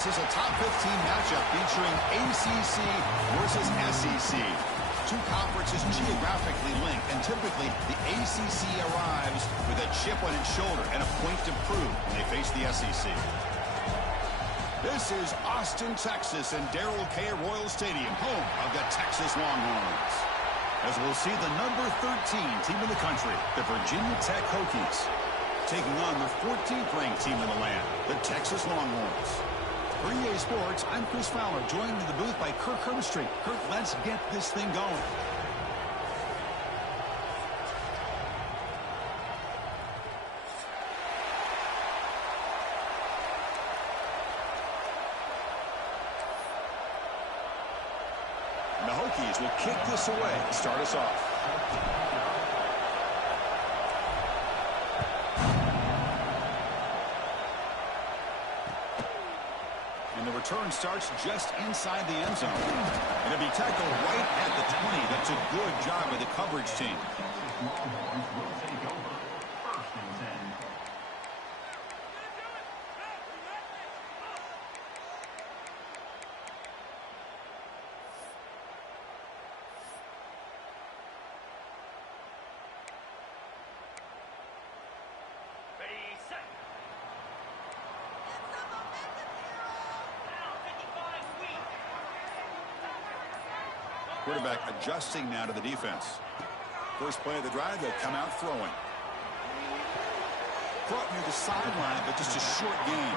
This is a top 15 matchup featuring ACC versus SEC. Two conferences geographically linked, and typically the ACC arrives with a chip on its shoulder and a point to prove when they face the SEC. This is Austin, Texas, and Darrell K. Royal Stadium, home of the Texas Longhorns. As we'll see the number 13 team in the country, the Virginia Tech Hokies, taking on the 14th ranked team in the land, the Texas Longhorns. For EA Sports, I'm Chris Fowler, joined in the booth by Kirk Herbstreit. Kirk, let's get this thing going. And the Hokies will kick this away to start us off. And the return starts just inside the end zone. And it'll be tackled right at the 20. That's a good job by the coverage team. Quarterback adjusting now to the defense. First play of the drive, they'll come out throwing. Brought near the sideline, but just a short gain.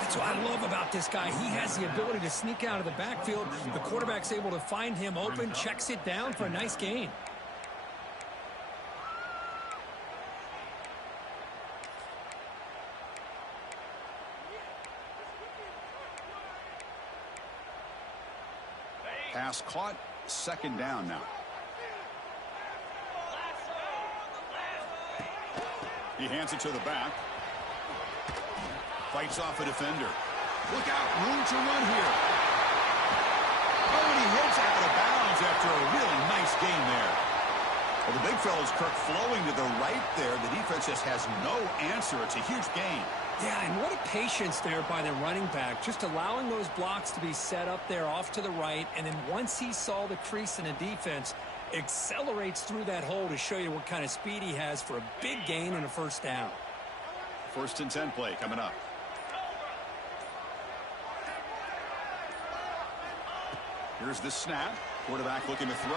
That's what I love about this guy. He has the ability to sneak out of the backfield. The quarterback's able to find him open, checks it down for a nice gain. Pass caught, second down now. He hands it to the back. Fights off a defender. Look out, room to run here. Oh, and he heads out of bounds after a really nice gain there. Well, the big fella's Kirk flowing to the right there. The defense just has no answer. It's a huge gain. Yeah, and what a patience there by the running back, just allowing those blocks to be set up there off to the right, and then once he saw the crease in the defense, accelerates through that hole to show you what kind of speed he has for a big gain and a first down. 1st and 10 play coming up. Here's the snap. Quarterback looking to throw.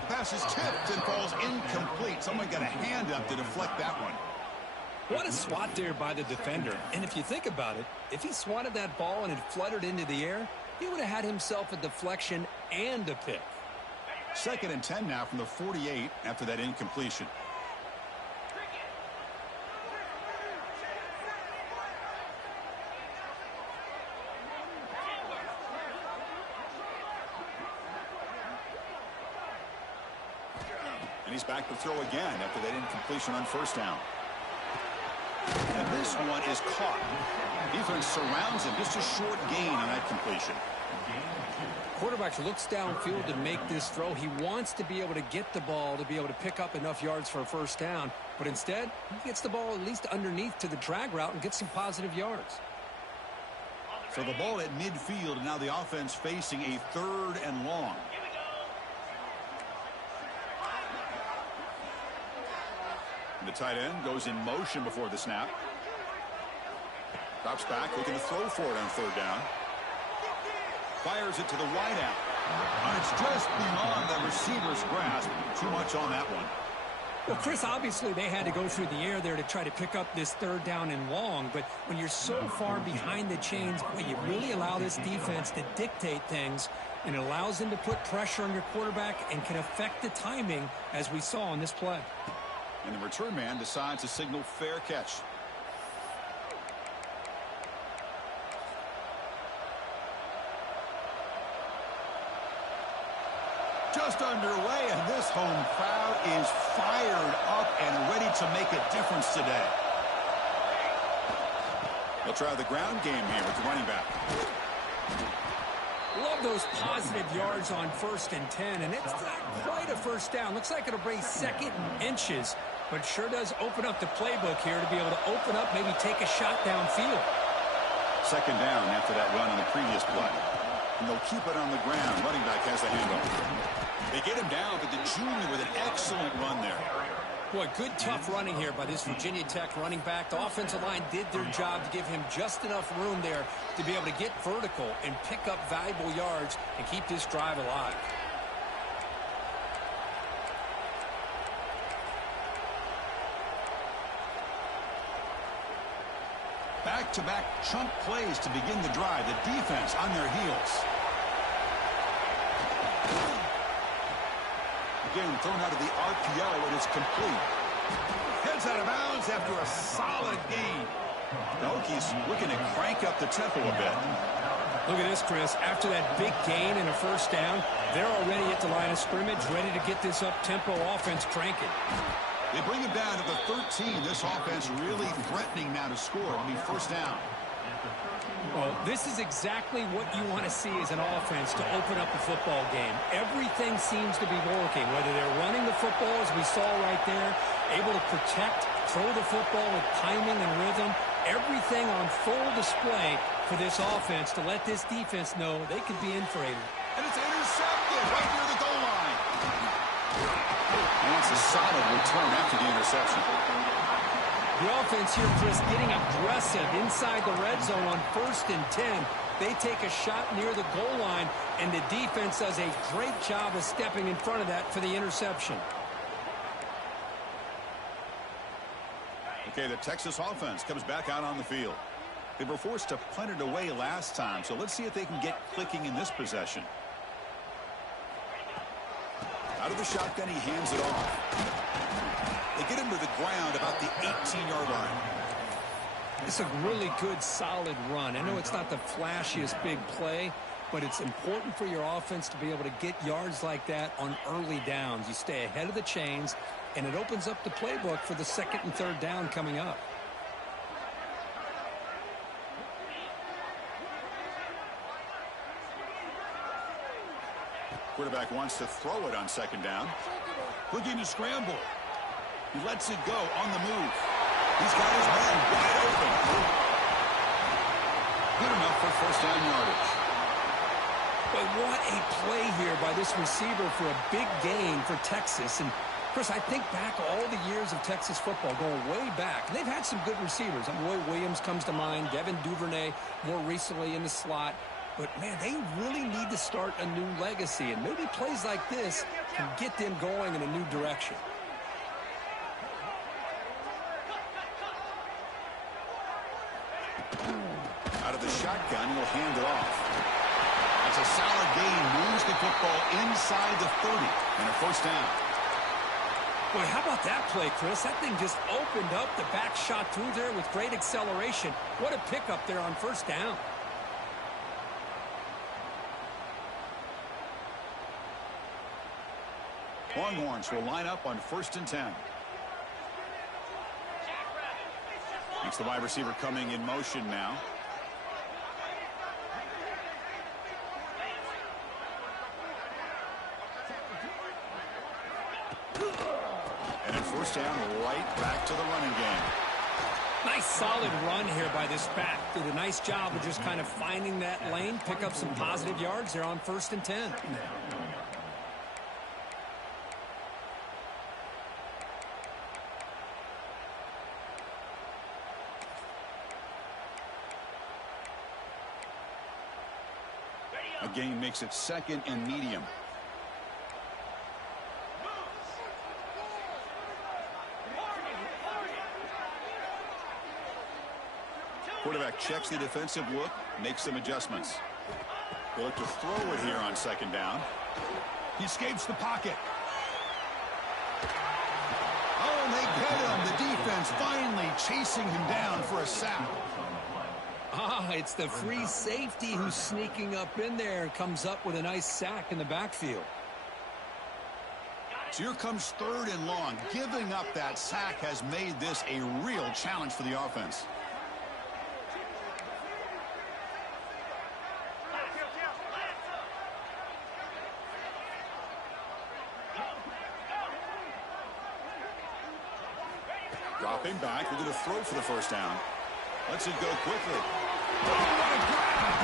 The pass is tipped and falls incomplete. Someone got a hand up to deflect that one. What a swat there by the defender. And if you think about it, if he swatted that ball and it fluttered into the air, he would have had himself a deflection and a pick. 2nd and 10 now from the 48 after that incompletion. And he's back to throw again after that incompletion on first down. And this one is caught. Defense surrounds him. Just a short gain on that completion. Quarterback looks downfield to make this throw. He wants to be able to get the ball to be able to pick up enough yards for a first down. But instead, he gets the ball at least underneath to the drag route and gets some positive yards. So the ball at midfield, and now the offense facing a 3rd and long. The tight end goes in motion before the snap. Drops back, looking to throw for it on 3rd down. Fires it to the wideout. And it's just beyond the receiver's grasp. Too much on that one. Well, Chris, obviously they had to go through the air there to try to pick up this 3rd down and long. But when you're so far behind the chains, you really allow this defense to dictate things. And it allows them to put pressure on your quarterback and can affect the timing, as we saw on this play. And the return man decides to signal fair catch. Just underway, and this home crowd is fired up and ready to make a difference today. They'll try the ground game here with the running back. Love those positive yards on 1st and 10, and it's not quite a first down. Looks like it'll bring 2nd and inches, but sure does open up the playbook here to be able to open up, maybe take a shot downfield. Second down after that run on the previous play. And they'll keep it on the ground. Running back has the handoff. They get him down, but the junior with an excellent run there. Boy, good tough running here by this Virginia Tech running back. The offensive line did their job to give him just enough room there to be able to get vertical and pick up valuable yards and keep this drive alive. Back-to-back chunk plays to begin the drive. The defense on their heels. Again, thrown out of the RPO, and it's complete. Heads out of bounds after a solid gain. The Hokies looking to crank up the tempo a bit. Look at this, Chris. After that big gain and a first down, they're already at the line of scrimmage, ready to get this up-tempo offense cranking. They bring him down to the 13. This offense really threatening now to score. It'll be first down. Well, this is exactly what you want to see as an offense to open up a football game. Everything seems to be working, whether they're running the football, as we saw right there, able to protect, throw the football with timing and rhythm. Everything on full display for this offense to let this defense know they could be in for a... And it's intercepted right near the goal line. And it's a solid return after the interception. The offense here, Chris, getting aggressive inside the red zone on 1st and 10. They take a shot near the goal line, and the defense does a great job of stepping in front of that for the interception. Okay, the Texas offense comes back out on the field. They were forced to punt it away last time, so let's see if they can get clicking in this possession. Out of the shotgun, he hands it off. They get him to the ground about the 18-yard line. It's a really good, solid run. I know it's not the flashiest big play, but it's important for your offense to be able to get yards like that on early downs. You stay ahead of the chains, and it opens up the playbook for the 2nd and 3rd down coming up. Quarterback wants to throw it on 2nd down. Looking to scramble. He lets it go on the move. He's got his man wide open. Good enough for first down yardage. But what a play here by this receiver for a big gain for Texas. And, Chris, I think back all the years of Texas football, going way back. They've had some good receivers. Roy Williams comes to mind, Devin Duvernay more recently in the slot. But, man, they really need to start a new legacy. And maybe plays like this can get them going in a new direction. Out of the shotgun, he'll hand it off. That's a solid gain. Moves the football inside the 30. And a first down. Boy, how about that play, Chris? That thing just opened up. The back shot through there with great acceleration. What a pickup there on first down. Longhorns will line up on 1st and 10. Makes the wide receiver coming in motion now. And then first down, right back to the running game. Nice solid run here by this back. Did a nice job of just kind of finding that lane, pick up some positive yards there on 1st and 10. A gain makes it 2nd and medium. Quarterback checks the defensive look, makes some adjustments. They look to throw it here on 2nd down. He escapes the pocket. Oh, and they get him. The defense finally chasing him down for a sack. It's the free safety who's sneaking up in there and comes up with a nice sack in the backfield. So here comes 3rd and long. Giving up that sack has made this a real challenge for the offense. Dropping back, we're going to throw for the first down. Lets it go quickly. what a grab!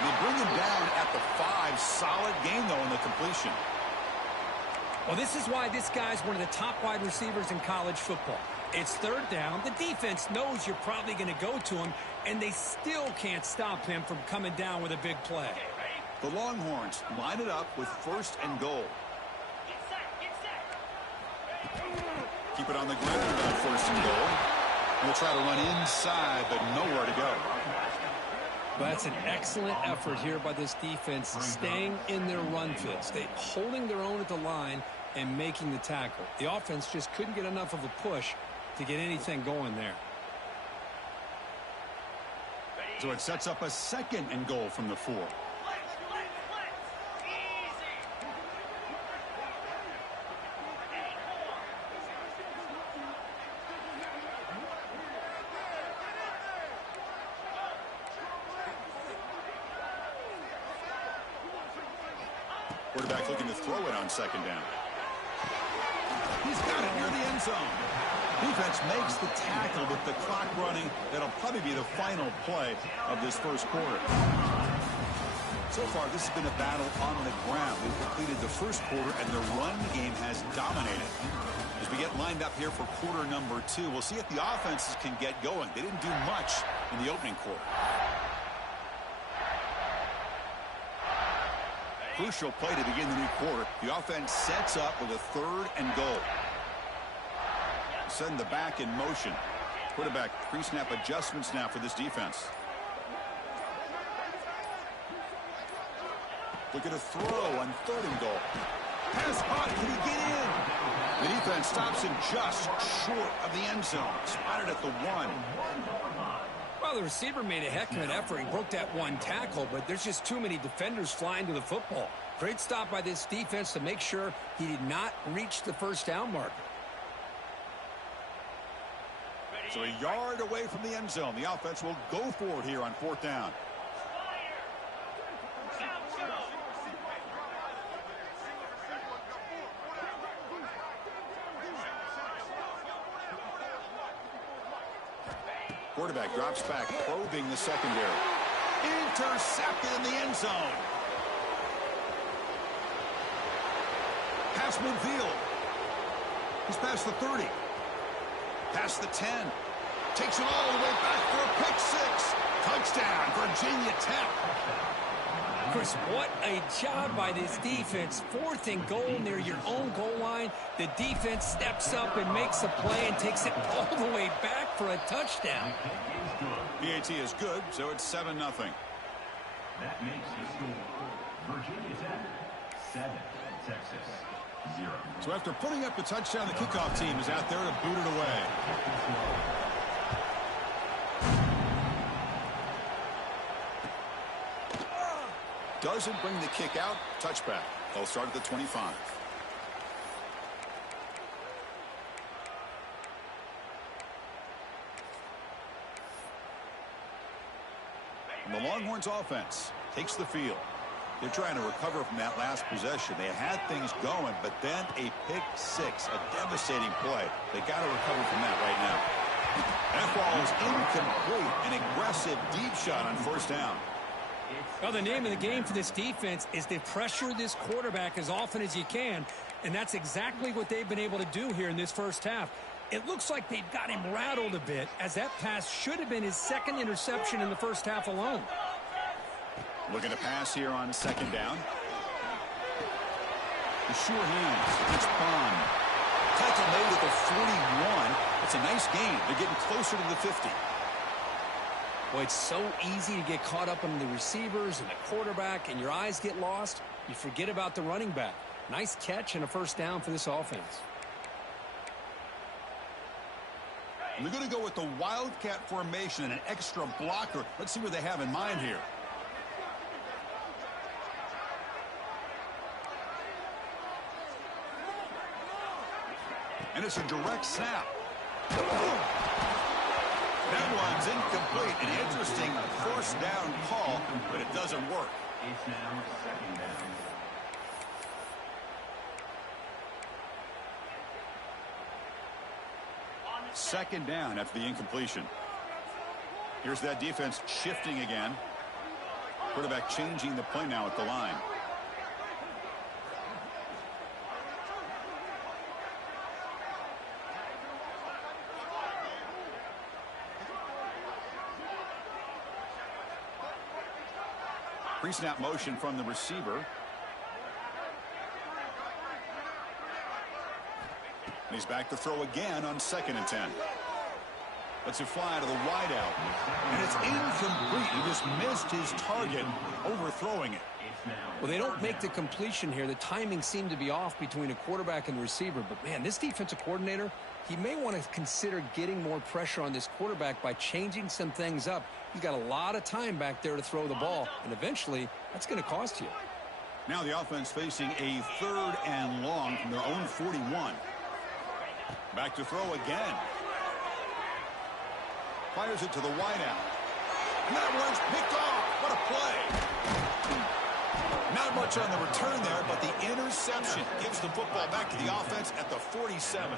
They bring him down at the 5. Solid game, though, in the completion. Well, this is why this guy's one of the top wide receivers in college football. It's third down. The defense knows you're probably going to go to him, and they still can't stop him from coming down with a big play. The Longhorns line it up with 1st and goal. Keep it on the ground on 1st and goal. We'll try to run inside, but nowhere to go. Well, that's an excellent effort here by this defense, staying in their run fits. They holding their own at the line and making the tackle. The offense just couldn't get enough of a push to get anything going there. So it sets up a 2nd and goal from the 4. Quarterback looking to throw it on 2nd down. He's got it near the end zone. Defense makes the tackle with the clock running. That'll probably be the final play of this first quarter. So far, this has been a battle on the ground. We've completed the first quarter, and the run game has dominated. As we get lined up here for quarter number 2, we'll see if the offenses can get going. They didn't do much in the opening quarter. Crucial play to begin the new quarter. The offense sets up with a 3rd and goal. Send the back in motion. Quarterback pre-snap adjustments now for this defense. Look at a throw on 3rd and goal. Pass hot. Can he get in? The defense stops him just short of the end zone. Spotted at the 1. Well, the receiver made a heck of an effort. He broke that 1 tackle, but there's just too many defenders flying to the football. Great stop by this defense to make sure he did not reach the 1st down marker. So a yard away from the end zone. The offense will go for it here on 4th down. Quarterback drops back, probing the secondary. Intercepted in the end zone. Pass midfield. He's past the 30. Past the 10. Takes it all the way back for a pick 6. Touchdown, Virginia Tech. Chris, what a job by this defense. 4th and goal near your own goal line. The defense steps up and makes a play and takes it all the way back for a touchdown. VAT is good, so it's 7-0. That makes the score Virginia Tech 7, Texas 0. So after putting up the touchdown, the kickoff team is out there to boot it away. Doesn't bring the kick out. Touchback. They'll start at the 25. And the Longhorns offense takes the field. They're trying to recover from that last possession. They had things going, but then a pick 6, a devastating play. They got to recover from that right now. That ball is incomplete. An aggressive deep shot on 1st down. Well, the name of the game for this defense is to pressure this quarterback as often as you can, and that's exactly what they've been able to do here in this first half. It looks like they've got him rattled a bit, as that pass should have been his 2nd interception in the first half alone. Looking to pass here on 2nd down. The sure hands. It's Bond. Tackle made at the 41. It's a nice gain. They're getting closer to the 50. Boy, it's so easy to get caught up in the receivers and the quarterback, and your eyes get lost. You forget about the running back. Nice catch and a 1st down for this offense. And they're going to go with the Wildcat formation and an extra blocker. Let's see what they have in mind here. And it's a direct snap. That one's incomplete. An interesting 1st down call, but it doesn't work. It's now 2nd down. Second down after the incompletion. Here's that defense shifting again. Quarterback changing the play now at the line. Pre-snap motion from the receiver. And he's back to throw again on 2nd and 10. Lets it fly to the wideout. And it's incomplete. He just missed his target, overthrowing it. Well, they don't make the completion here. The timing seemed to be off between a quarterback and receiver. But, man, this defensive coordinator, he may want to consider getting more pressure on this quarterback by changing some things up. He's got a lot of time back there to throw the ball. And eventually, that's going to cost you. Now the offense facing a 3rd and long from their own 41. Back to throw again. Fires it to the wideout. And that one's picked off. What a play. Not much on the return there, but the interception gives the football back to the offense at the 47.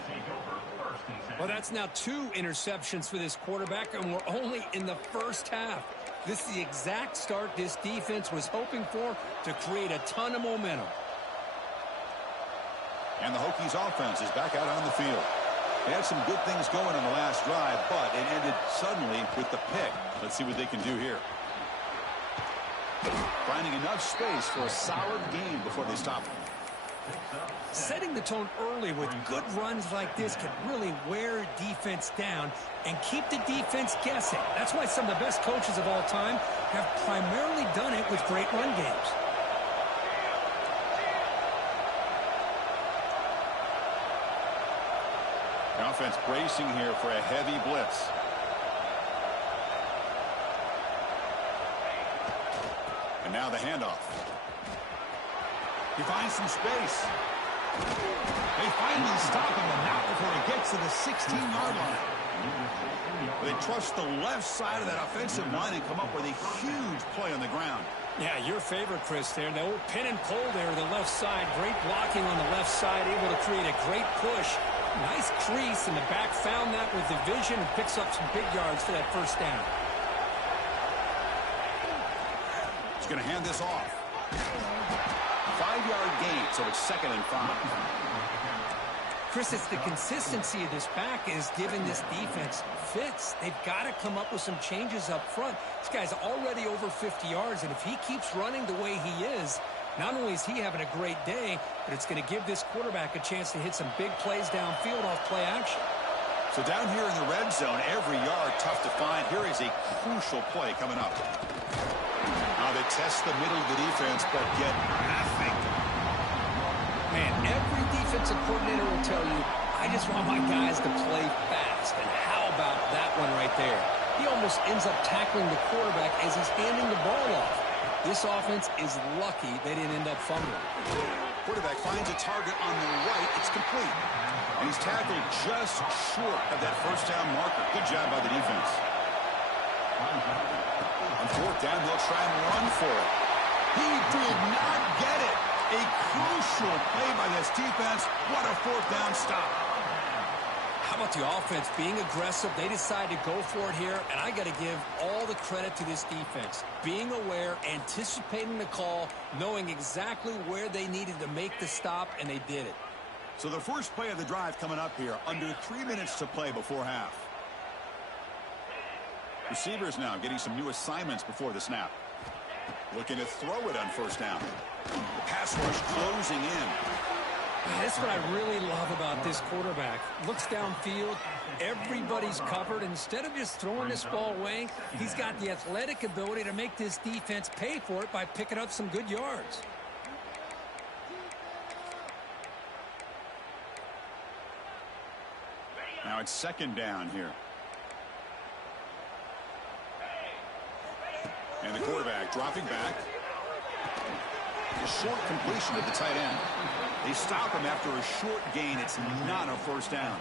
Well, that's now 2 interceptions for this quarterback, and we're only in the first half. This is the exact start this defense was hoping for to create a ton of momentum. And the Hokies offense is back out on the field. They had some good things going on the last drive, but it ended suddenly with the pick. Let's see what they can do here. Finding enough space for a solid game before they stop him. Setting the tone early with good runs like this can really wear defense down and keep the defense guessing. That's why some of the best coaches of all time have primarily done it with great run games. The offense bracing here for a heavy blitz. And now the handoff. He finds some space. They finally stop him, and not before he gets to the 16-yard line. They trust the left side of that offensive line and come up with a huge play on the ground. Yeah, your favorite, Chris, there. The old pin and pull there, the left side. Great blocking on the left side, able to create a great push. Nice crease, and the back found that with the vision and picks up some big yards for that first down. He's going to hand this off. 5-yard gain, so it's 2nd and 5. Chris, it's the consistency of this back is giving this defense fits. They've got to come up with some changes up front. This guy's already over 50 yards, and if he keeps running the way he is, not only is he having a great day, but it's going to give this quarterback a chance to hit some big plays downfield off play action. So down here in the red zone, every yard tough to find. Here is a crucial play coming up. Now they test the middle of the defense, but get nothing. Man, every defensive coordinator will tell you, I just want my guys to play fast. And how about that one right there? He almost ends up tackling the quarterback as he's handing the ball off. This offense is lucky they didn't end up fumbling. Quarterback finds a target on the right. It's complete. And he's tackled just short of that first down marker. Good job by the defense. On 4th down, they'll try and run for it. He did not get it. A crucial play by this defense. What a 4th down stop. How about the offense being aggressive? They decide to go for it here, and I got to give all the credit to this defense. Being aware, anticipating the call, knowing exactly where they needed to make the stop, and they did it. So the first play of the drive coming up here, under 3 minutes to play before half. Receivers now getting some new assignments before the snap. Looking to throw it on 1st down. The pass rush closing in. That's what I really love about this quarterback. Looks downfield, everybody's covered. Instead of just throwing this ball away, he's got the athletic ability to make this defense pay for it by picking up some good yards. Now it's 2nd down here. And the quarterback dropping back. A short completion to the tight end. They stop him after a short gain. It's not a 1st down.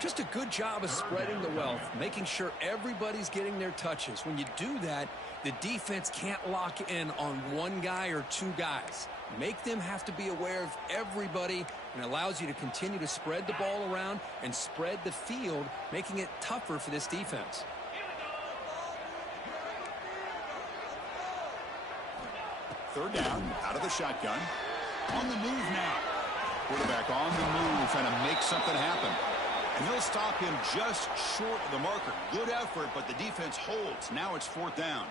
Just a good job of spreading the wealth, making sure everybody's getting their touches. When you do that, the defense can't lock in on one guy or 2 guys. Make them have to be aware of everybody, and allows you to continue to spread the ball around and spread the field, making it tougher for this defense. Third down, out of the shotgun. On the move now. Quarterback on the move, trying to make something happen. And he'll stop him just short of the marker. Good effort, but the defense holds. Now it's fourth down.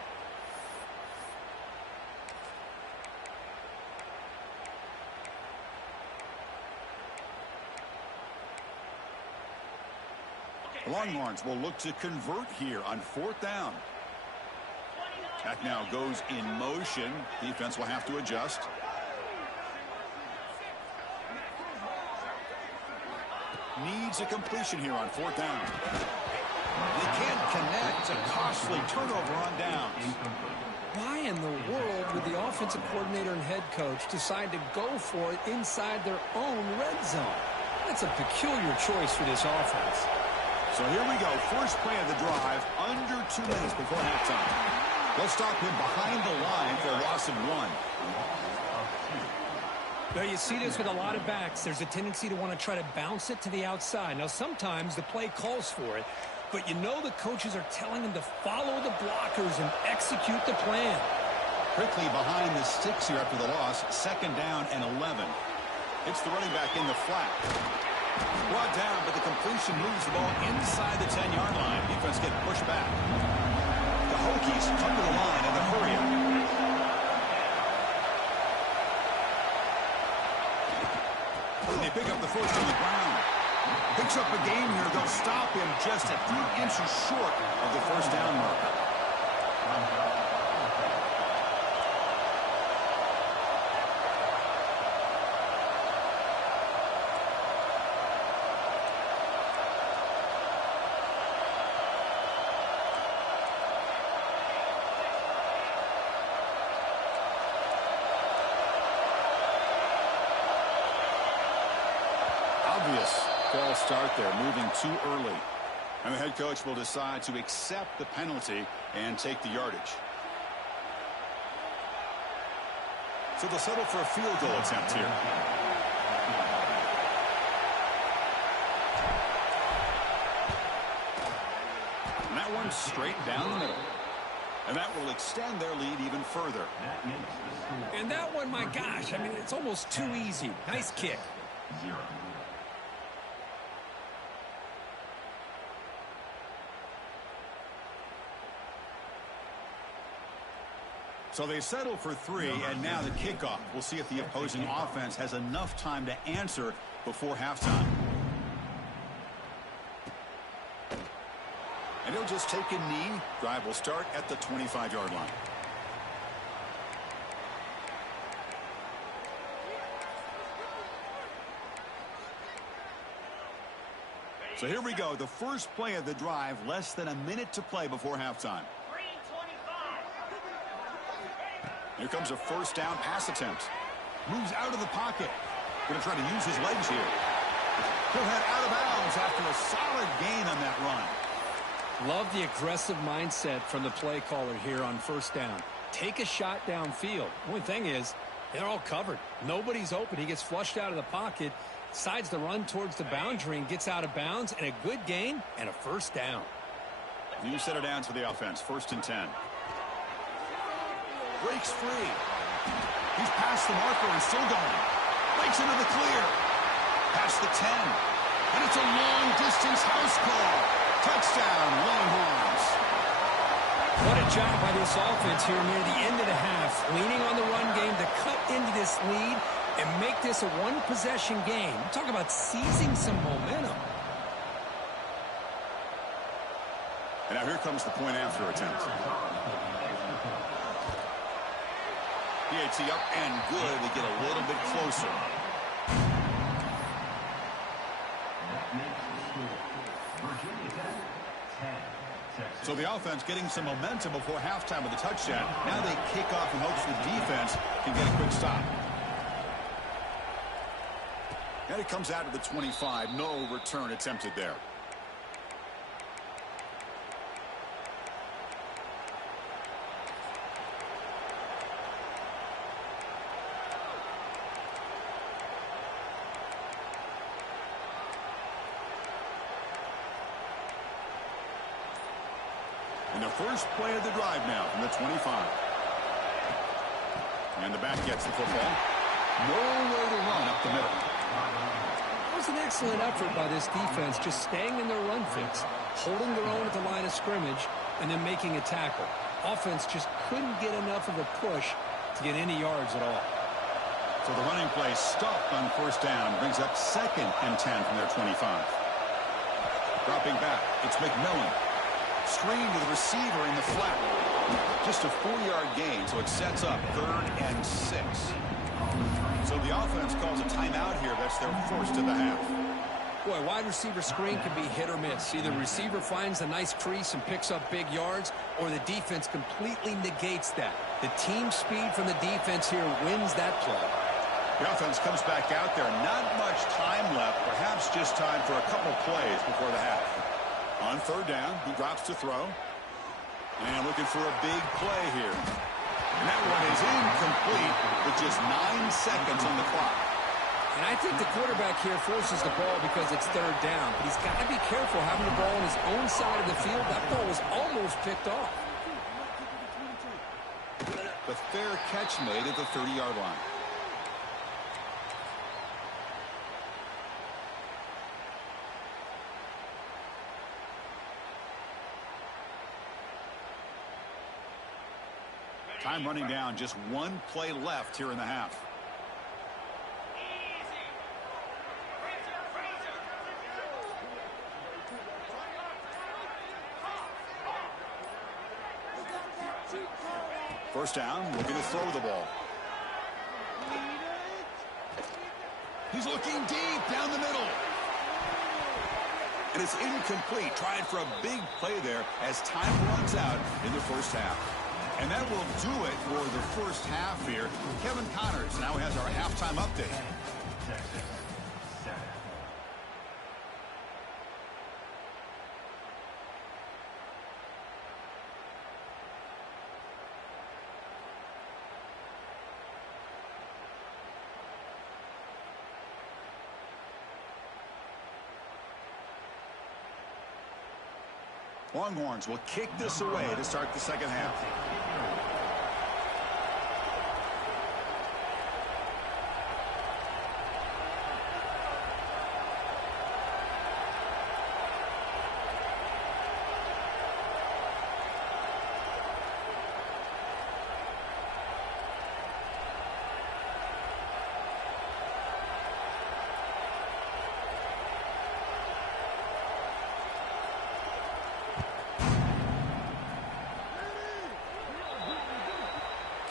Longhorns will look to convert here on fourth down. Attack now goes in motion. Defense will have to adjust. Needs a completion here on fourth down. They can't connect. A costly turnover on downs. Why in the world would the offensive coordinator and head coach decide to go for it inside their own red zone? That's a peculiar choice for this offense. So here we go. First play of the drive, under 2 minutes before halftime. They'll stop him behind the line for a loss of 1. Well, you see this with a lot of backs. There's a tendency to want to try to bounce it to the outside. Now, sometimes the play calls for it, but you know the coaches are telling them to follow the blockers and execute the plan. Quickly behind the sticks here after the loss. Second down and 11. It's the running back in the flat. Brought down, but the completion moves the ball inside the 10-yard line. Defense getting pushed back. The Hokies come to the line in a hurry up. They pick up the first on the ground. Picks up a game here. They'll stop him just a few inches short of the first down marker. False start there, moving too early. And the head coach will decide to accept the penalty and take the yardage. So they'll settle for a field goal attempt here. And that one's straight down the middle. And that will extend their lead even further. And that one, my gosh, I mean, it's almost too easy. Nice kick. 0. So they settle for 3, and now the kickoff. We'll see if the opposing offense has enough time to answer before halftime. And he'll just take a knee. Drive will start at the 25-yard line. So here we go. The first play of the drive, less than a minute to play before halftime. Here comes a first down pass attempt. Moves out of the pocket. Going to try to use his legs here. He'll head out of bounds after a solid gain on that run. Love the aggressive mindset from the play caller here on first down. Take a shot downfield. Only thing is, they're all covered. Nobody's open. He gets flushed out of the pocket, decides to run towards the boundary and gets out of bounds, and a good gain and a first down. New set of downs for the offense. First and 10. Breaks free. He's past the marker and still going. Breaks into the clear. Past the 10. And it's a long-distance house call. Touchdown, Longhorns. What a job by this offense here near the end of the half. Leaning on the run game to cut into this lead and make this a one-possession game. Talk about seizing some momentum. And now here comes the point after attempt. PAT up and good. They get a little bit closer. So the offense getting some momentum before halftime with a touchdown. Now they kick off in hopes the defense can get a quick stop. And it comes out of the 25. No return attempted there. And the first play of the drive now from the 25. And the back gets the football. Nowhere to run up the middle. It was an excellent effort by this defense, just staying in their run fix, holding their own at the line of scrimmage, and then making a tackle. Offense just couldn't get enough of a push to get any yards at all. So the running play stopped on first down, brings up 2nd and 10 from their 25. Dropping back, it's McMillan. Screen to the receiver in the flat. Just a 4-yard gain, so it sets up 3rd and 6. So the offense calls a timeout here. That's their first of the half. Boy, wide receiver screen can be hit or miss. Either the receiver finds a nice crease and picks up big yards, or the defense completely negates that. The team speed from the defense here wins that play. The offense comes back out there. Not much time left. Perhaps just time for a couple plays before the half. On 3rd down, he drops to throw. And looking for a big play here. And that one is incomplete with just 9 seconds on the clock. And I think the quarterback here forces the ball because it's 3rd down. But he's got to be careful having the ball on his own side of the field. That ball was almost picked off. The fair catch made at the 30-yard line. Time running down, just 1 play left here in the half. First down, looking to throw the ball. He's looking deep down the middle. And it's incomplete. Trying for a big play there as time runs out in the first half. And that will do it for the first half here. Kevin Connors now has our halftime update. Texas, 7. Longhorns will kick this away to start the second half.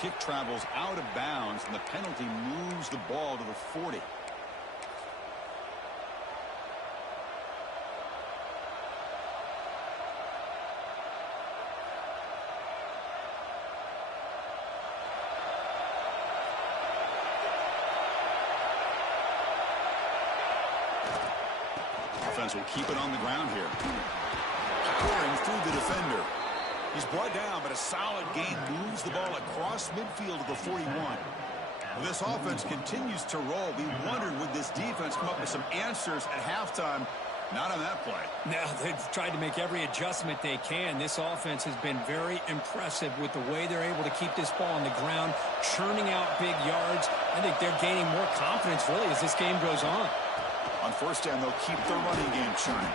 Kick travels out of bounds, and the penalty moves the ball to the 40. Offense will keep it on the ground here. Pouring through the defender. He's brought down, but a solid gain moves the ball across midfield to the 41. When this offense continues to roll, we wondered, would this defense come up with some answers at halftime? Not on that play. Now, they've tried to make every adjustment they can. This offense has been very impressive with the way they're able to keep this ball on the ground, churning out big yards. I think they're gaining more confidence, really, as this game goes on. On first down, they'll keep their running game churning.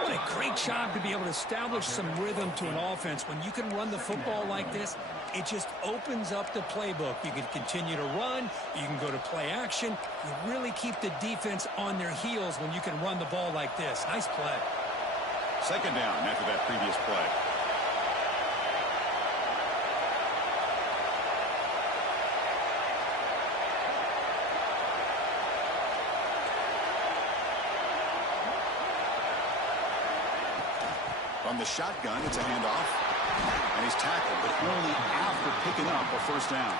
What a great job to be able to establish some rhythm to an offense. When you can run the football like this, it just opens up the playbook. You can continue to run. You can go to play action. You really keep the defense on their heels when you can run the ball like this. Nice play. Second down after that previous play. From the shotgun, it's a handoff. And he's tackled, but only after picking up a first down.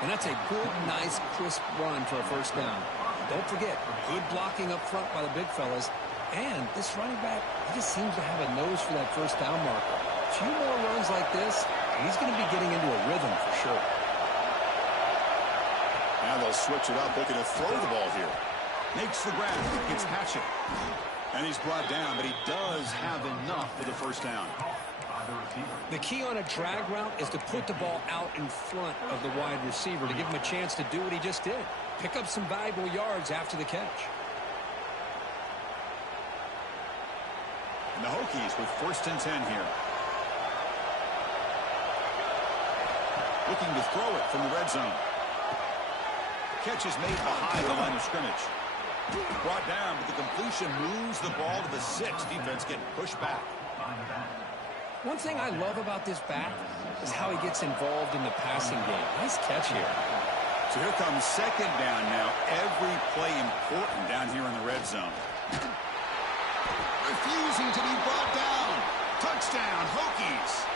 And that's a good, nice, crisp run for a first down. Don't forget, good blocking up front by the big fellas. And this running back, he just seems to have a nose for that first down marker. A few more runs like this, and he's going to be getting into a rhythm for sure. Now they'll switch it up, looking to throw the ball here. Makes the grab, gets Hatchet. And he's brought down, but he does have enough for the first down. the receiver. The key on a drag route is to put the ball out in front of the wide receiver to give him a chance to do what he just did. Pick up some valuable yards after the catch. And the Hokies with 1st and 10 here. Looking to throw it from the red zone. Catch is made behind the line of scrimmage. Brought down, but the completion moves the ball to the 6. Defense getting pushed back. One thing I love about this back is how he gets involved in the passing game. Nice catch here. So here comes 2nd down now. Every play important down here in the red zone. Refusing to be brought down. Touchdown, Hokies.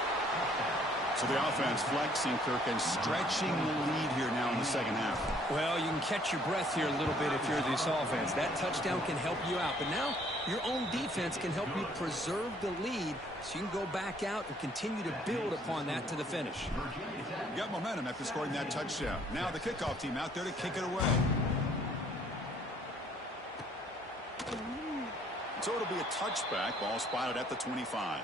So the offense flexing, Kirk, and stretching the lead here now in the 2nd half. Well, you can catch your breath here a little bit if you're this offense. That touchdown can help you out. But now your own defense can help you preserve the lead so you can go back out and continue to build upon that to the finish. You got momentum after scoring that touchdown. Now the kickoff team out there to kick it away. So it'll be a touchback. Ball spotted at the 25.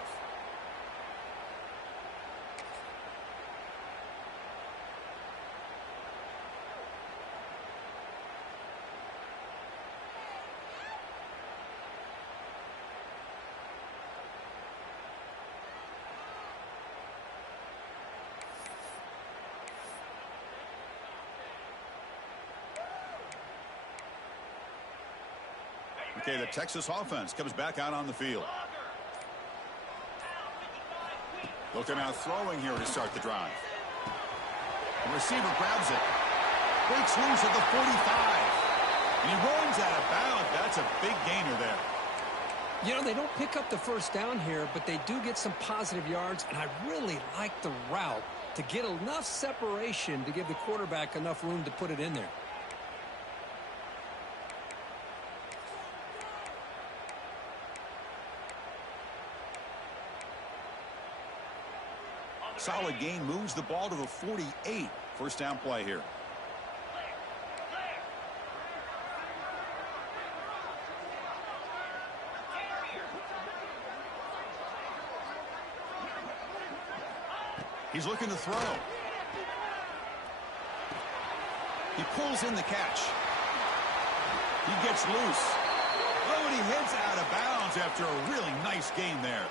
Okay, the Texas offense comes back out on the field. Looking out throwing here to start the drive. The receiver grabs it. Breaks loose at the 45. And he runs out of bounds. That's a big gainer there. You know, they don't pick up the 1st down here, but they do get some positive yards, and I really like the route to get enough separation to give the quarterback enough room to put it in there. Solid gain, moves the ball to the 48. 1st down play here. He's looking to throw. He pulls in the catch. He gets loose. Oh, and he heads out of bounds after a really nice gain there.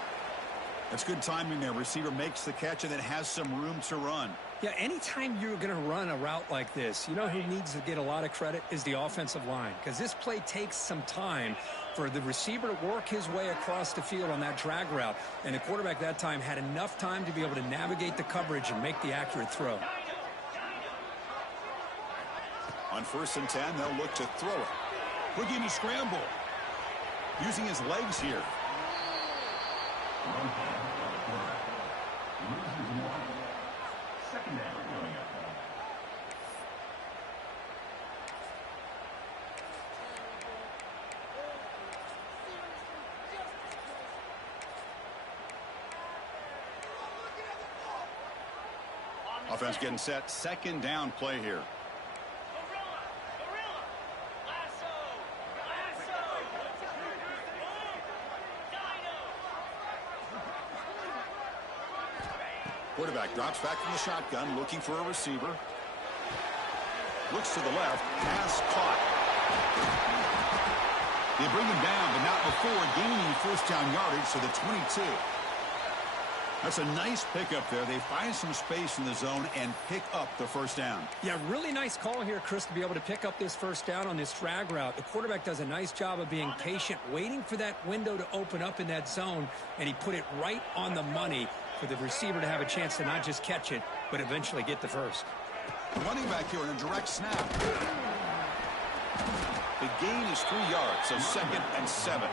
That's good timing there. Receiver makes the catch and then has some room to run. Yeah, anytime you're going to run a route like this, you know who needs to get a lot of credit is the offensive line, because this play takes some time for the receiver to work his way across the field on that drag route, and the quarterback that time had enough time to be able to navigate the coverage and make the accurate throw. On 1st and 10, they'll look to throw it. Quick game to scramble. Using his legs here. Offense getting set. 2nd down play here. Quarterback drops back from the shotgun, looking for a receiver. Looks to the left. Pass caught. They bring him down, but not before gaining 1st down yardage to the 22. That's a nice pickup there. They find some space in the zone and pick up the 1st down. Yeah, really nice call here, Chris, to be able to pick up this 1st down on this drag route. The quarterback does a nice job of being patient, waiting for that window to open up in that zone, and he put it right on the money for the receiver to have a chance to not just catch it, but eventually get the 1st. Running back here in a direct snap. The gain is 3 yards, so 2nd and 7.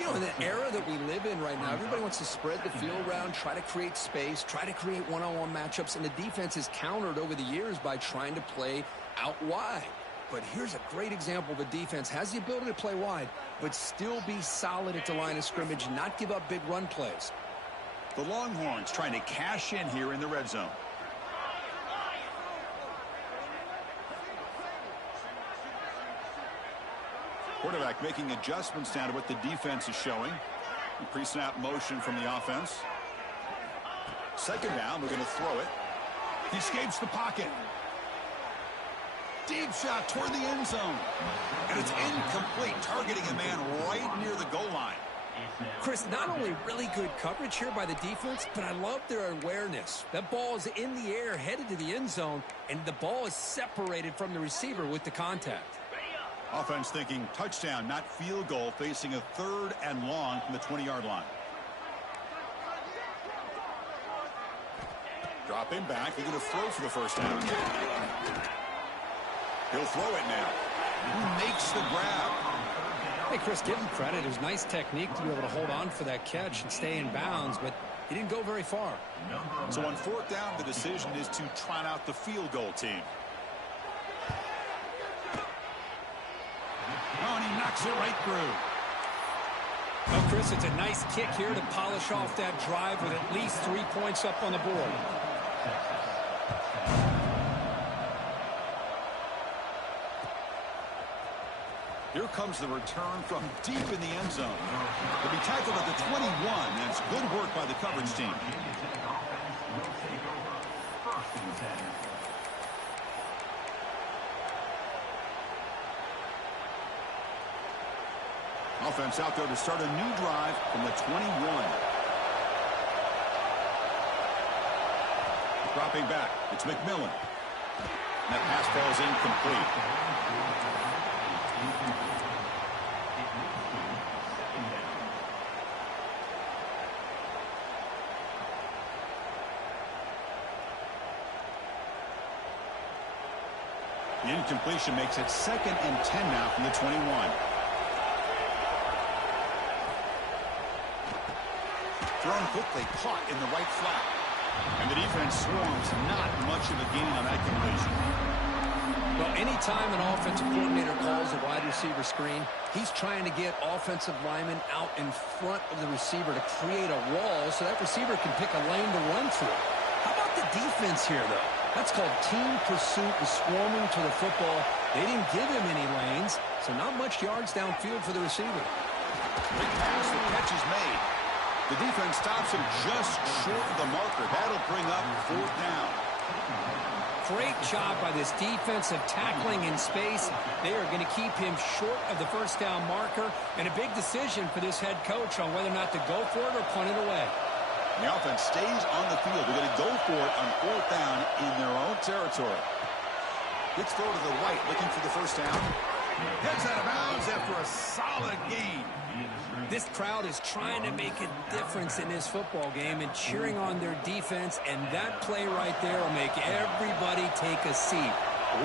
You know, in the era that we live in right now, everybody wants to spread the field around, try to create space, try to create one-on-one matchups, and the defense is countered over the years by trying to play out wide. But here's a great example. The defense has the ability to play wide, but still be solid at the line of scrimmage, not give up big run plays. The Longhorns trying to cash in here in the red zone. Quarterback making adjustments down to what the defense is showing. Pre-snap motion from the offense. Second down, we're going to throw it. He escapes the pocket. Deep shot toward the end zone. And it's incomplete, targeting a man right near the goal line. Chris, not only really good coverage here by the defense, but I love their awareness. That ball is in the air, headed to the end zone, and the ball is separated from the receiver with the contact. Offense thinking touchdown, not field goal, facing a 3rd and long from the 20-yard line. Dropping back, they're going to throw for the first down. He'll throw it now. Who makes the grab? Hey, Chris, give him credit. It was nice technique to be able to hold on for that catch and stay in bounds, but he didn't go very far. So on 4th down, the decision is to trot out the field goal team. Oh, and he knocks it right through. Well, Chris, it's a nice kick here to polish off that drive with at least 3 points up on the board. Here comes the return from deep in the end zone. He'll be tackled at the 21. That's good work by the coverage team. Offense out there to start a new drive from the 21. Dropping back, it's McMillan. That pass falls incomplete. The incompletion makes it 2nd and 10 now from the 21. Thrown quickly, caught in the right flat. And the defense swarms, not much of a gain on that completion. Well, anytime an offensive coordinator calls a wide receiver screen, he's trying to get offensive linemen out in front of the receiver to create a wall so that receiver can pick a lane to run through. How about the defense here, though? That's called team pursuit and swarming to the football. They didn't give him any lanes, so not much yards downfield for the receiver. Big pass, the catch is made. The defense stops him just short of the marker. That'll bring up 4th down. Great job by this defensive tackling in space. They are going to keep him short of the 1st down marker, and a big decision for this head coach on whether or not to go for it or punt it away. The offense stays on the field. They're going to go for it on 4th down in their own territory. Gets throw to the right, looking for the 1st down. Gets out of bounds after a solid gain. This crowd is trying to make a difference in this football game and cheering on their defense, and that play right there will make everybody take a seat.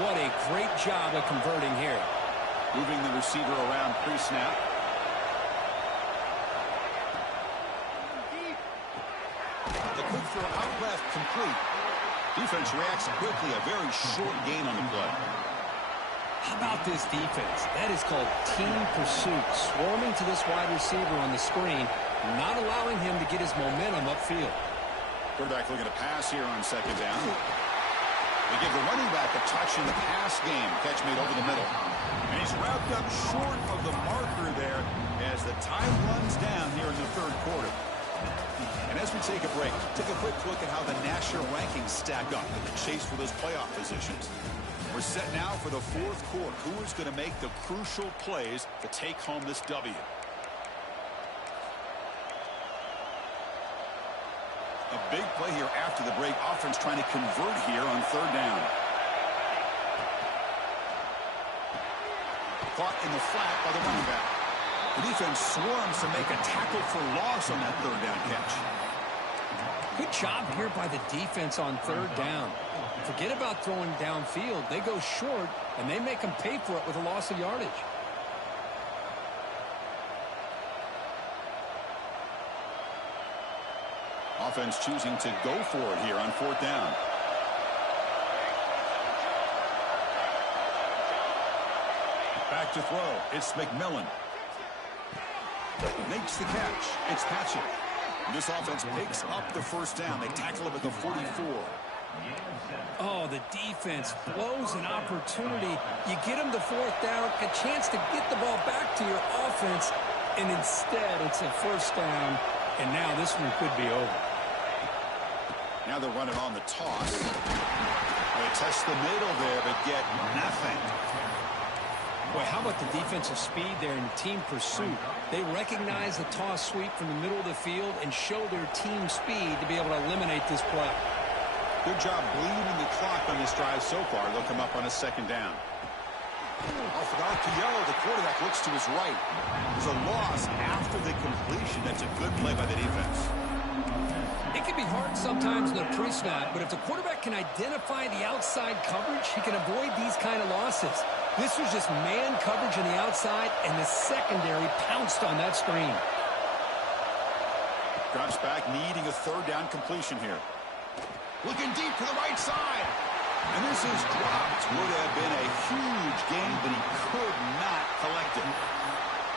What a great job of converting here. Moving the receiver around pre-snap. The quick throw out left, complete. Defense reacts quickly, a very short gain on the play. How about this defense? That is called team pursuit. Swarming to this wide receiver on the screen, not allowing him to get his momentum upfield. Quarterback looking to pass here on 2nd down. They give the running back a touch in the pass game. Catch made over the middle. And he's wrapped up short of the marker there as the time runs down here in the 3rd quarter. And as we take a break, take a quick look at how the national rankings stack up in the chase for those playoff positions. We're set now for the 4th quarter. Who is going to make the crucial plays to take home this W? A big play here after the break. Offense trying to convert here on 3rd down. Caught in the flat by the running back. The defense swarms to make a tackle for loss on that 3rd down catch. Good job here by the defense on 3rd down. Forget about throwing downfield. They go short, and they make them pay for it with a loss of yardage. Offense choosing to go for it here on 4th down. Back to throw. It's McMillan. Makes the catch. It's Patchett. This offense picks up the 1st down. They tackle him at the 44. Oh, the defense blows an opportunity. You get them the 4th down, a chance to get the ball back to your offense, and instead it's a first down, and now this one could be over. Now they're running on the toss. They test the middle there, but get nothing. Boy, how about the defensive speed there in team pursuit? They recognize the toss sweep from the middle of the field and show their team speed to be able to eliminate this play. Good job bleeding the clock on this drive so far. They'll come up on a second down. Off an RPO, the quarterback looks to his right. There's a loss after the completion. That's a good play by the defense. It can be hard sometimes in the pre-snap, but if the quarterback can identify the outside coverage, he can avoid these kind of losses. This was just man coverage on the outside, and the secondary pounced on that screen. Drops back, needing a third down completion here. Looking deep to the right side. And this is dropped. Would have been a huge gain, but he could not collect it.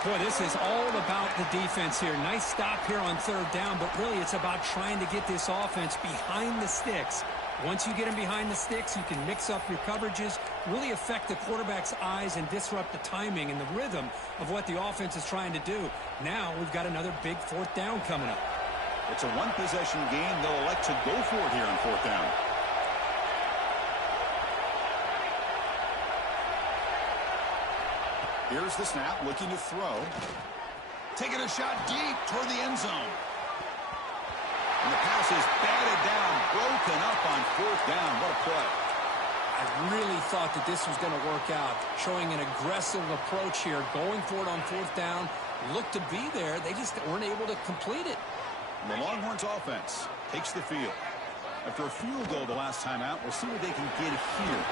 Boy, this is all about the defense here. Nice stop here on third down, but really it's about trying to get this offense behind the sticks. Once you get them behind the sticks, you can mix up your coverages, really affect the quarterback's eyes and disrupt the timing and the rhythm of what the offense is trying to do. Now we've got another big fourth down coming up. It's a one-possession game. They'll elect to go for it here on fourth down. Here's the snap, looking to throw. Taking a shot deep toward the end zone. And the pass is batted down, broken up on fourth down. What a play. I really thought that this was going to work out, showing an aggressive approach here, going for it on fourth down. Looked to be there. They just weren't able to complete it. The Longhorns offense takes the field. After a field goal the last time out, we'll see what they can get here.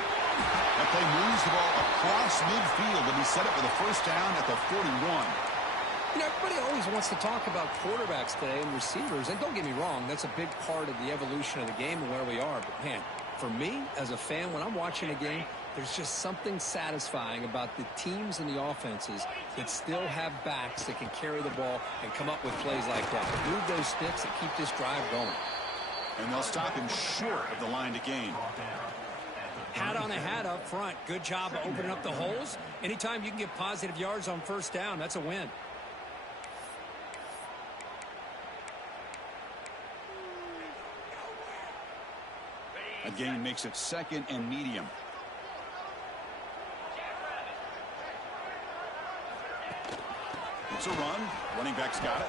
That play moves the ball across midfield, and he set it for the first down at the 41. You know, everybody always wants to talk about quarterbacks today and receivers, and don't get me wrong, that's a big part of the evolution of the game and where we are. But, man, for me, as a fan, when I'm watching a game, there's just something satisfying about the teams and the offenses that still have backs that can carry the ball and come up with plays like that. Move those sticks and keep this drive going. And they'll stop him short of the line to gain. Hat on a hat up front. Good job of opening up the holes. Anytime you can get positive yards on first down, that's a win. A gain makes it second and medium. It's a run. Running back's got it.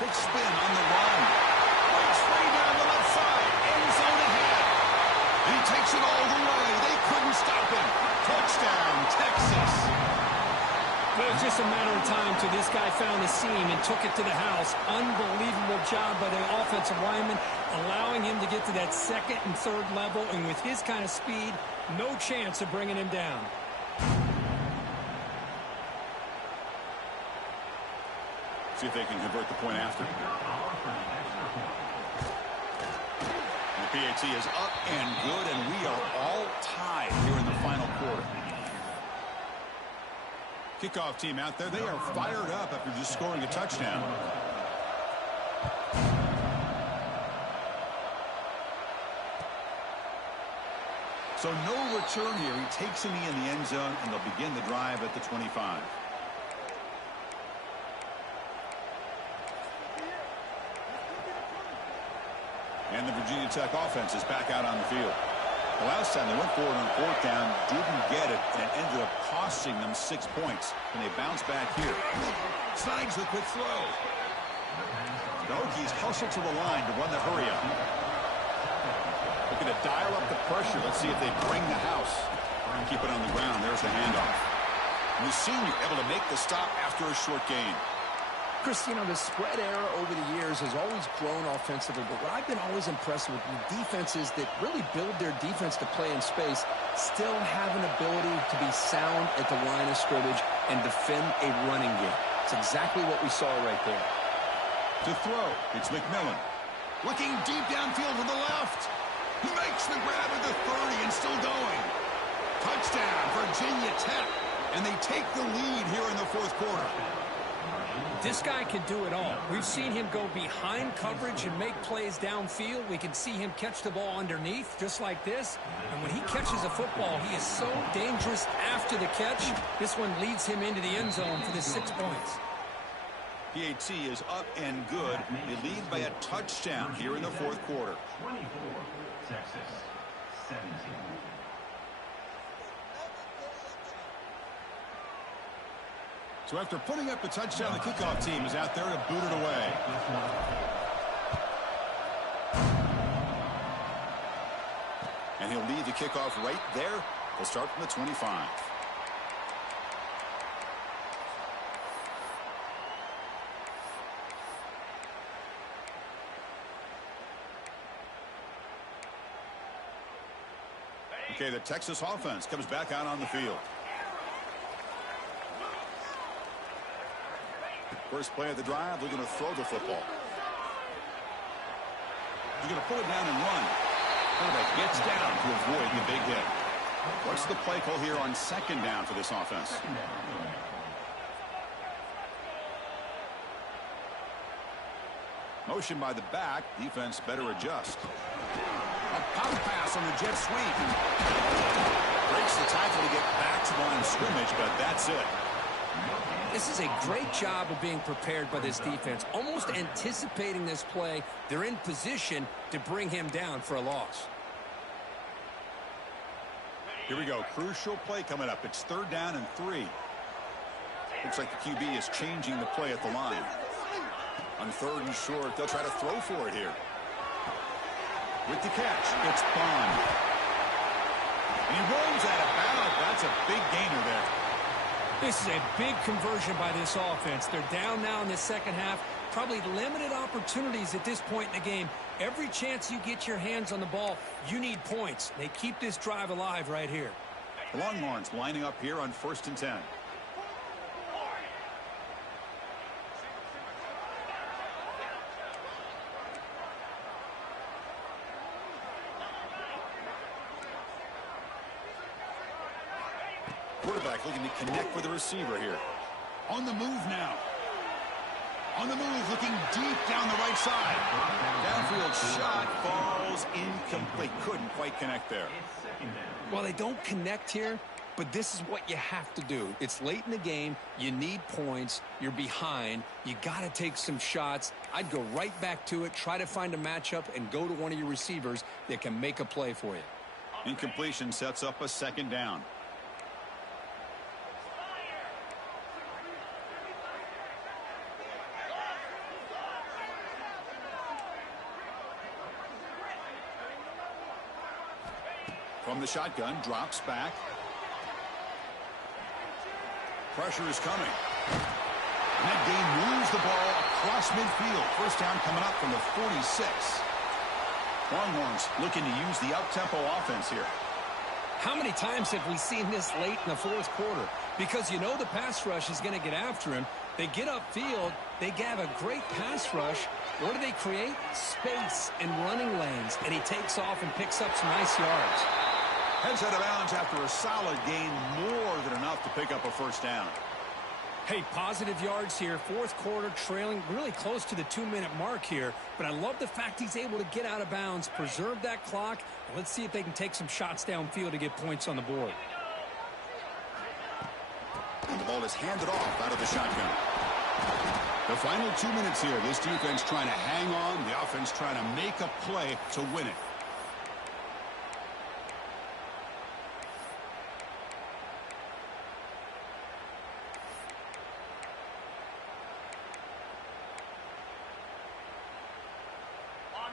Big spin on the run. Breaks free down the left side. End zone ahead. And he takes it all the way. They couldn't stop him. Touchdown, Texas. Well, it was just a matter of time till this guy found the seam and took it to the house. Unbelievable job by the offensive lineman, allowing him to get to that second and third level. And with his kind of speed, no chance of bringing him down. See if they can convert the point after. And the PAT is up and good, and we are all tied here in the final quarter. Kickoff team out there, they are fired up after just scoring a touchdown. So no return here. He takes him in the end zone, and they'll begin the drive at the 25. And the Virginia Tech offense is back out on the field. The last time they went forward on fourth down, didn't get it, and it ended up costing them 6 points. And they bounce back here. Snags the quick throw. The Hokies hustle to the line to run the hurry up. Looking to dial up the pressure. Let's see if they bring the house. Keep it on the ground. There's the handoff. And the senior able to make the stop after a short gain. Chris, you know, the spread era over the years has always grown offensively, but what I've been always impressed with the defenses that really build their defense to play in space still have an ability to be sound at the line of scrimmage and defend a running game. It's exactly what we saw right there. To throw, it's McMillan. Looking deep downfield to the left. He makes the grab at the 30 and still going. Touchdown, Virginia Tech. And they take the lead here in the fourth quarter. This guy can do it all. We've seen him go behind coverage and make plays downfield. We can see him catch the ball underneath, just like this. And when he catches a football, he is so dangerous after the catch. This one leads him into the end zone for the 6 points. PAT is up and good. They lead by a touchdown here in the fourth quarter. 24, Texas, 17. So after putting up the touchdown, the kickoff team is out there to boot it away. And he'll lead the kickoff right there. They'll start from the 25. Okay, the Texas offense comes back out on the field. First play of the drive, they're going to throw the football. He's going to pull it down and run. Quarterback gets down to avoid the big hit. What's the play call here on second down for this offense? Motion by the back. Defense better adjust. A pop pass on the jet sweep. Breaks the tackle to get back to the line of scrimmage, but that's it. This is a great job of being prepared by this defense. Almost anticipating this play, they're in position to bring him down for a loss. Here we go. Crucial play coming up. It's third down and 3. Looks like the QB is changing the play at the line. On third and short, they'll try to throw for it here. With the catch, it's Bond. And he rolls out of bounds. That's a big gainer there. This is a big conversion by this offense. They're down now in the second half. Probably limited opportunities at this point in the game. Every chance you get your hands on the ball, you need points. They keep this drive alive right here. The Longhorns lining up here on 1st and 10. Quarterback looking to connect with the receiver here. On the move now. On the move, looking deep down the right side. Downfield shot falls incomplete. Couldn't quite connect there. Well, they don't connect here, but this is what you have to do. It's late in the game. You need points. You're behind. You got to take some shots. I'd go right back to it, try to find a matchup, and go to one of your receivers that can make a play for you. Incompletion sets up a second down. From the shotgun, drops back. Pressure is coming. And that game moves the ball across midfield. First down coming up from the 46. Longhorns looking to use the up-tempo offense here. How many times have we seen this late in the fourth quarter? Because you know the pass rush is going to get after him. They get upfield. They have a great pass rush. What do they create? Space and running lanes. And he takes off and picks up some nice yards. Heads out of bounds after a solid gain, more than enough to pick up a first down. Hey, positive yards here. Fourth quarter, trailing really close to the 2-minute mark here. But I love the fact he's able to get out of bounds, preserve that clock. And let's see if they can take some shots downfield to get points on the board. And the ball is handed off out of the shotgun. The final 2 minutes here. This defense trying to hang on. The offense trying to make a play to win it.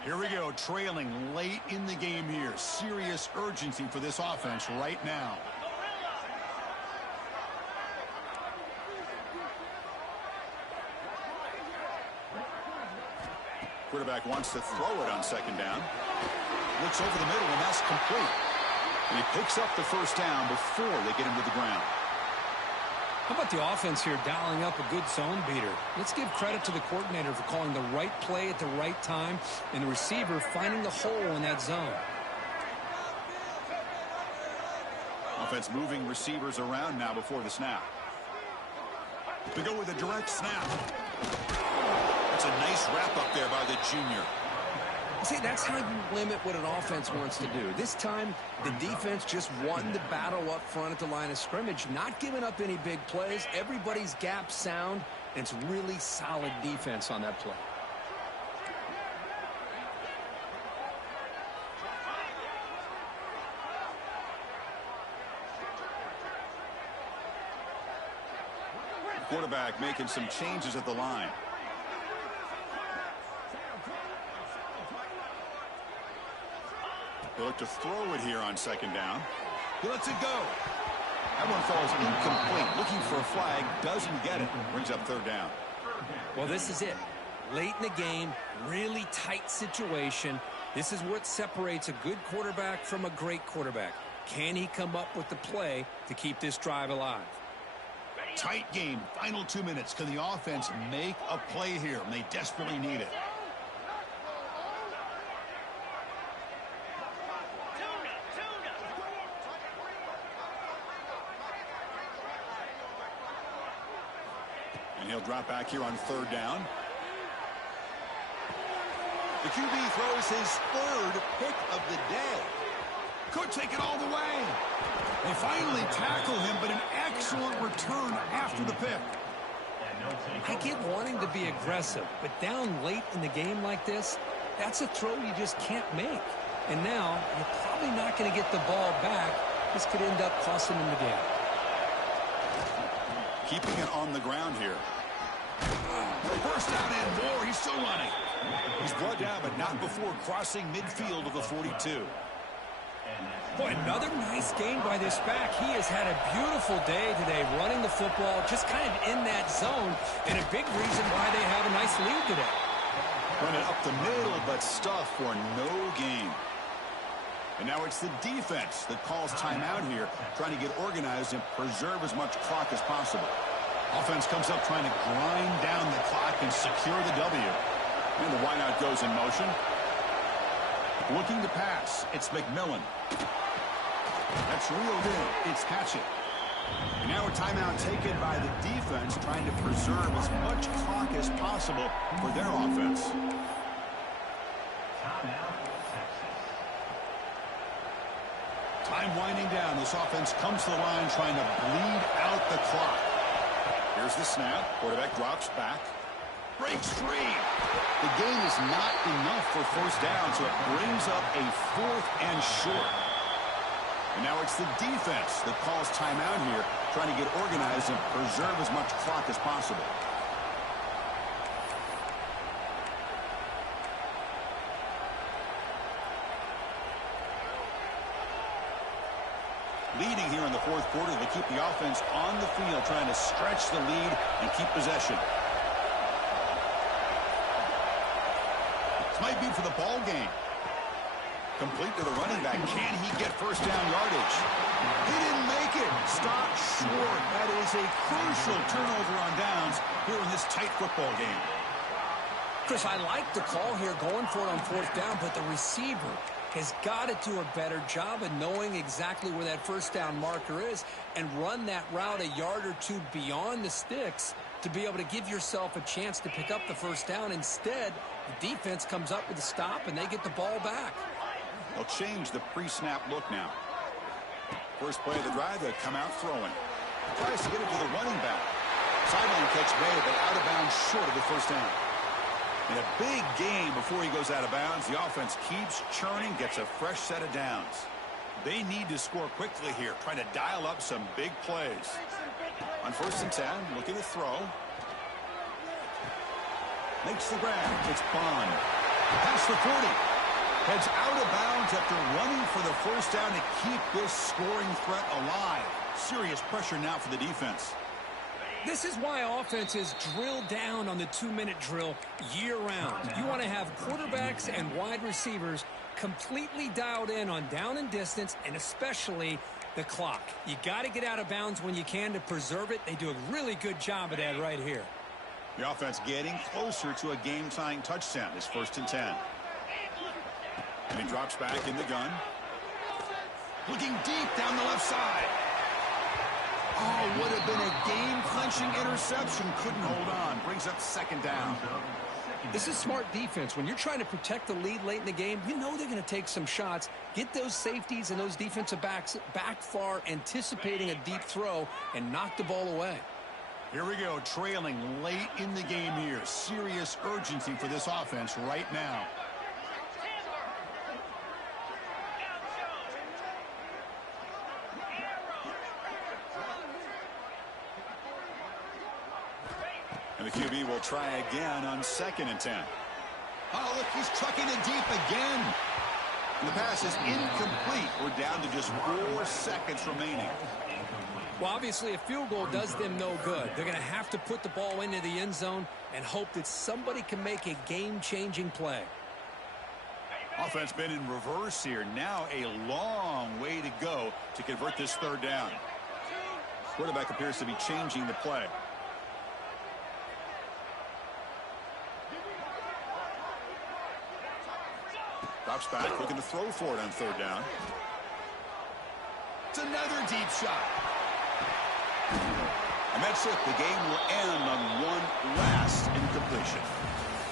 Here we go, trailing late in the game here. Serious urgency for this offense right now. Quarterback wants to throw it on second down. Looks over the middle, and that's complete. And he picks up the first down before they get him to the ground. How about the offense here dialing up a good zone beater? Let's give credit to the coordinator for calling the right play at the right time and the receiver finding the hole in that zone. Offense moving receivers around now before the snap. To go with a direct snap. That's a nice wrap up there by the junior. See, that's how you limit what an offense wants to do. This time, the defense just won the battle up front at the line of scrimmage, not giving up any big plays. Everybody's gap sound, and it's really solid defense on that play. Quarterback making some changes at the line. He'll look to throw it here on second down. He lets it go. That one falls incomplete. Looking for a flag. Doesn't get it. Brings up third down. Well, this is it. Late in the game, really tight situation. This is what separates a good quarterback from a great quarterback. Can he come up with the play to keep this drive alive? Tight game. Final 2 minutes. Can the offense make a play here? And they desperately need it. And he'll drop back here on third down. The QB throws his third pick of the day. Could take it all the way. They finally tackle him, but an excellent return after the pick. I get wanting to be aggressive, but down late in the game like this, that's a throw you just can't make. And now, you're probably not going to get the ball back. This could end up costing him the game. Keeping it on the ground here. First down and more. He's still running. He's brought down, but not before crossing midfield of the 42. Boy, another nice gain by this back. He has had a beautiful day today running the football, just kind of in that zone, and a big reason why they have a nice lead today. Running up the middle, but stuff for no gain. And now it's the defense that calls timeout here, trying to get organized and preserve as much clock as possible. Offense comes up trying to grind down the clock and secure the W. And the wideout goes in motion. Looking to pass. It's McMillan. That's reeled in. It's Hatchett. And now a timeout taken by the defense, trying to preserve as much clock as possible for their offense. Time winding down. This offense comes to the line trying to bleed out the clock. Here's the snap. Quarterback drops back. Breaks free. The gain is not enough for first down, so it brings up a 4th and short. And now it's the defense that calls timeout here, trying to get organized and preserve as much clock as possible. Leading here in the fourth quarter, they keep the offense on the field, trying to stretch the lead and keep possession. This might be for the ball game. Complete to the running back. Can he get first down yardage? He didn't make it. Stop short. That is a crucial turnover on downs here in this tight football game. Chris, I like the call here going for it on fourth down, but the receiver has got to do a better job of knowing exactly where that first down marker is and run that route a yard or two beyond the sticks to be able to give yourself a chance to pick up the first down. Instead, the defense comes up with a stop and they get the ball back. They'll change the pre-snap look now. First play of the drive, they come out throwing. Tries to get it to the running back. Sideline catch made, but out of bounds short of the first down. In a big game before he goes out of bounds, the offense keeps churning, gets a fresh set of downs. They need to score quickly here, trying to dial up some big plays. On 1st and 10, looking to throw. Makes the grab. It's Bond. Past the 40. Heads out of bounds after running for the first down to keep this scoring threat alive. Serious pressure now for the defense. This is why offenses drill down on the 2-minute drill year-round. You want to have quarterbacks and wide receivers completely dialed in on down and distance, and especially the clock. You got to get out of bounds when you can to preserve it. They do a really good job of that right here. The offense getting closer to a game-tying touchdown. It's 1st and 10. And he drops back in the gun. Looking deep down the left side. Oh, would have been a game-clinching interception. Couldn't hold on. Brings up second down. This is smart defense. When you're trying to protect the lead late in the game, you know they're going to take some shots, get those safeties and those defensive backs back far, anticipating a deep throw, and knock the ball away. Here we go, trailing late in the game here. Serious urgency for this offense right now. And the QB will try again on 2nd and 10. Oh, look, he's trucking it deep again. And the pass is incomplete. We're down to just 4 seconds remaining. Well, obviously, a field goal does them no good. They're going to have to put the ball into the end zone and hope that somebody can make a game-changing play. Offense been in reverse here. Now a long way to go to convert this 3rd down. Quarterback appears to be changing the play. Drops back, looking to throw for it on 3rd down. It's another deep shot. And that's it. The game will end on one last incompletion.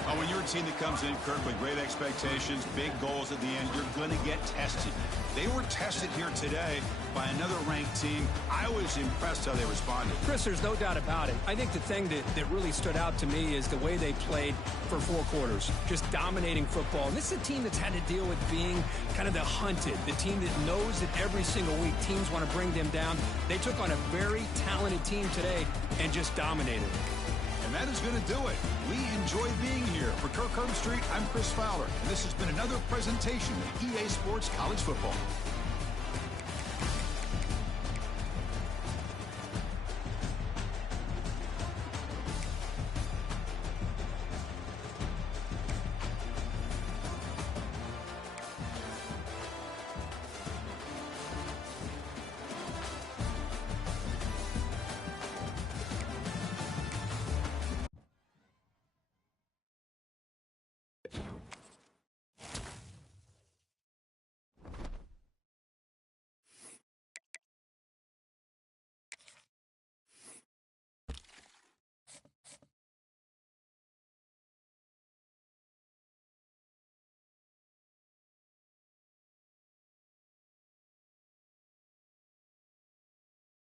Oh, when you're a team that comes in, Kirk, with great expectations, big goals at the end, you're going to get tested. They were tested here today by another ranked team. I was impressed how they responded. Chris, there's no doubt about it. I think the thing that really stood out to me is the way they played for 4 quarters, just dominating football. And this is a team that's had to deal with being kind of the hunted, the team that knows that every single week teams want to bring them down. They took on a very talented team today and just dominated. And that is going to do it. We enjoyed being here. For Kirk Herbstreit, I'm Chris Fowler. And this has been another presentation of EA Sports College Football.